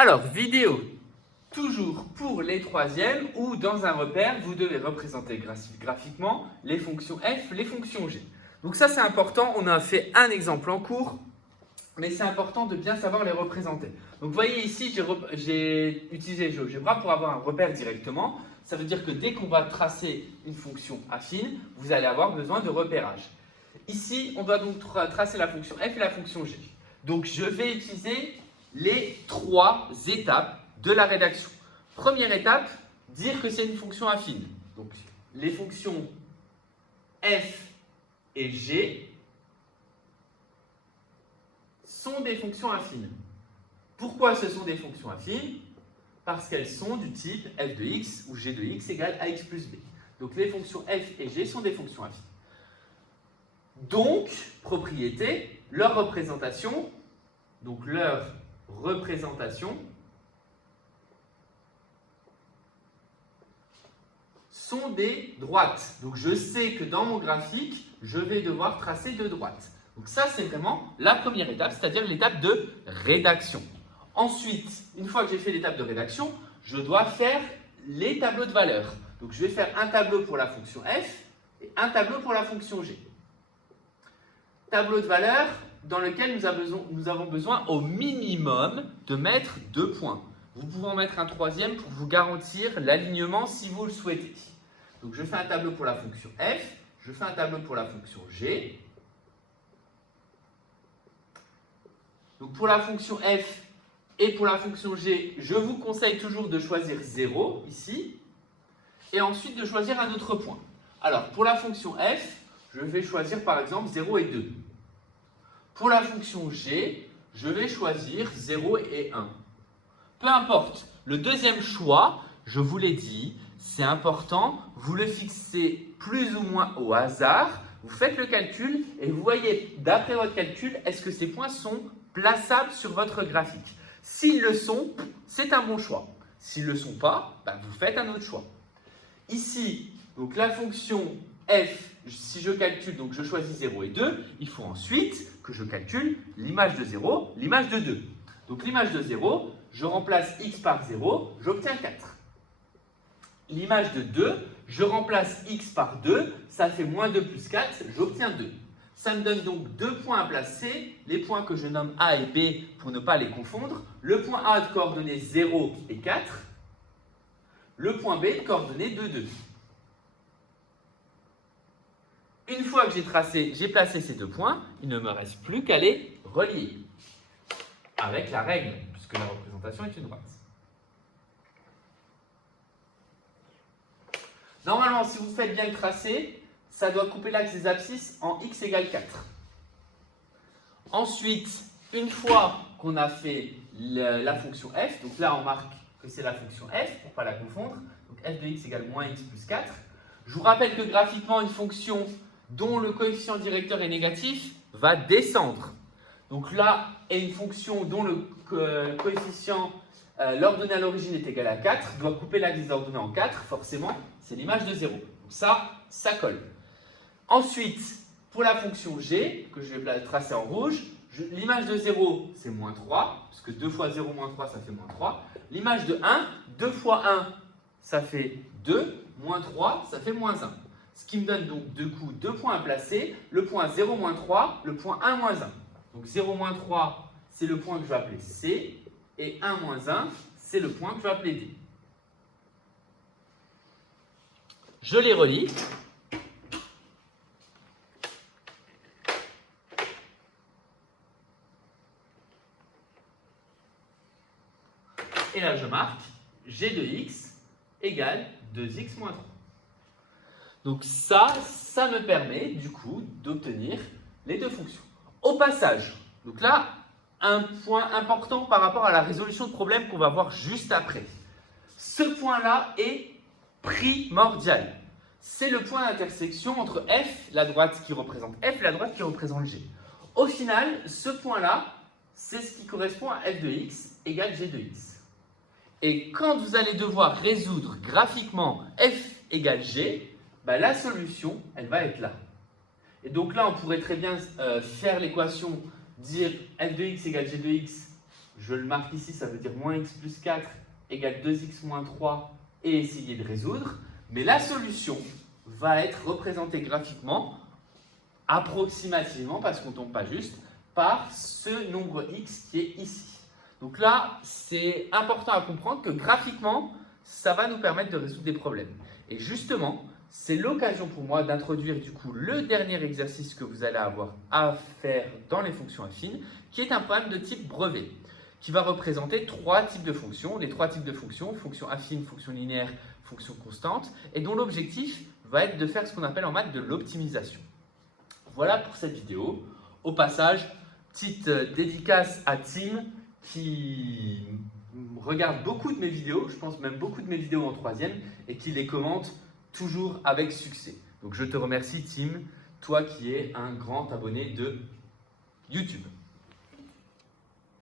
Alors, vidéo toujours pour les troisièmes où dans un repère, vous devez représenter graphiquement les fonctions f, les fonctions g. Donc ça, c'est important. On a fait un exemple en cours, mais c'est important de bien savoir les représenter. Donc vous voyez ici, j'ai utilisé GeoGebra pour avoir un repère directement. Ça veut dire que dès qu'on va tracer une fonction affine, vous allez avoir besoin de repérage. Ici, on doit donc tracer la fonction f et la fonction g. Donc je vais utiliser les trois étapes de la rédaction. Première étape, dire que c'est une fonction affine. Donc les fonctions f et g sont des fonctions affines. Pourquoi ce sont des fonctions affines? Parce qu'elles sont du type f de x où g de x égale ax plus b. Donc les fonctions f et g sont des fonctions affines. Donc, propriété, leur représentation sont des droites. Donc je sais que dans mon graphique, je vais devoir tracer deux droites. Donc ça, c'est vraiment la première étape, c'est-à-dire l'étape de rédaction. Ensuite, une fois que j'ai fait l'étape de rédaction, je dois faire les tableaux de valeurs. Donc je vais faire un tableau pour la fonction f et un tableau pour la fonction g. Tableau de valeurs dans lequel nous avons besoin au minimum de mettre 2 points. Vous pouvez en mettre un troisième pour vous garantir l'alignement si vous le souhaitez. Donc je fais un tableau pour la fonction f, je fais un tableau pour la fonction g. Donc pour la fonction f et pour la fonction g, je vous conseille toujours de choisir 0 ici et ensuite de choisir un autre point. Alors pour la fonction f, je vais choisir par exemple 0 et 2. Pour la fonction g, je vais choisir 0 et 1. Peu importe, le deuxième choix, je vous l'ai dit, c'est important, vous le fixez plus ou moins au hasard, vous faites le calcul et vous voyez d'après votre calcul, est-ce que ces points sont plaçables sur votre graphique. S'ils le sont, c'est un bon choix. S'ils ne le sont pas, vous faites un autre choix. Ici, donc la fonction f, si je calcule, donc je choisis 0 et 2, il faut ensuite que je calcule l'image de 0, l'image de 2. Donc l'image de 0, je remplace x par 0, j'obtiens 4. L'image de 2, je remplace x par 2, ça fait moins 2 plus 4, j'obtiens 2. Ça me donne donc 2 points à placer, les points que je nomme A et B pour ne pas les confondre. Le point A de coordonnées 0 et 4, le point B de coordonnées 2, 2. Une fois que j'ai placé ces 2 points, il ne me reste plus qu'à les relier avec la règle, puisque la représentation est une droite. Normalement, si vous faites bien le tracé, ça doit couper l'axe des abscisses en x égale 4. Ensuite, une fois qu'on a fait la fonction f, donc là on marque que c'est la fonction f pour ne pas la confondre, donc f de x égale moins x plus 4. Je vous rappelle que graphiquement, une fonction dont le coefficient directeur est négatif va descendre. Donc là est une fonction dont le coefficient, l'ordonnée à l'origine est égal à 4, doit couper l'axe des ordonnées en 4, forcément, c'est l'image de 0. Donc ça colle. Ensuite, pour la fonction g, que je vais tracer en rouge, l'image de 0, c'est moins 3, parce que 2 fois 0 moins 3, ça fait moins 3. L'image de 1, 2 fois 1, ça fait 2, moins 3, ça fait moins 1. Ce qui me donne donc du coup 2 points à placer, le point 0 moins 3, le point 1 moins 1. Donc 0 moins 3, c'est le point que je vais appeler C, et 1 moins 1, c'est le point que je vais appeler D. Je les relie. Et là, je marque g de x égale 2x moins 3. Donc ça me permet du coup d'obtenir les deux fonctions. Au passage, donc là, un point important par rapport à la résolution de problème qu'on va voir juste après. Ce point-là est primordial. C'est le point d'intersection entre f, la droite qui représente f, et la droite qui représente g. Au final, ce point-là, c'est ce qui correspond à f de x égale g de x. Et quand vous allez devoir résoudre graphiquement f égale g, la solution, elle va être là. Et donc là, on pourrait très bien faire l'équation, dire f de x égale g de x je le marque ici, ça veut dire moins x plus 4 égale 2x moins 3 et essayer de résoudre. Mais la solution va être représentée graphiquement, approximativement, parce qu'on ne tombe pas juste, par ce nombre x qui est ici. Donc là, c'est important à comprendre que graphiquement, ça va nous permettre de résoudre des problèmes. Et justement, c'est l'occasion pour moi d'introduire du coup le dernier exercice que vous allez avoir à faire dans les fonctions affines, qui est un problème de type brevet, qui va représenter trois types de fonctions. Les trois types de fonctions, fonction affine, fonction linéaire, fonction constante, et dont l'objectif va être de faire ce qu'on appelle en maths de l'optimisation. Voilà pour cette vidéo. Au passage, petite dédicace à Tim qui regarde beaucoup de mes vidéos, je pense même beaucoup de mes vidéos en troisième, et qui les commente toujours avec succès. Donc je te remercie Tim, toi qui es un grand abonné de YouTube.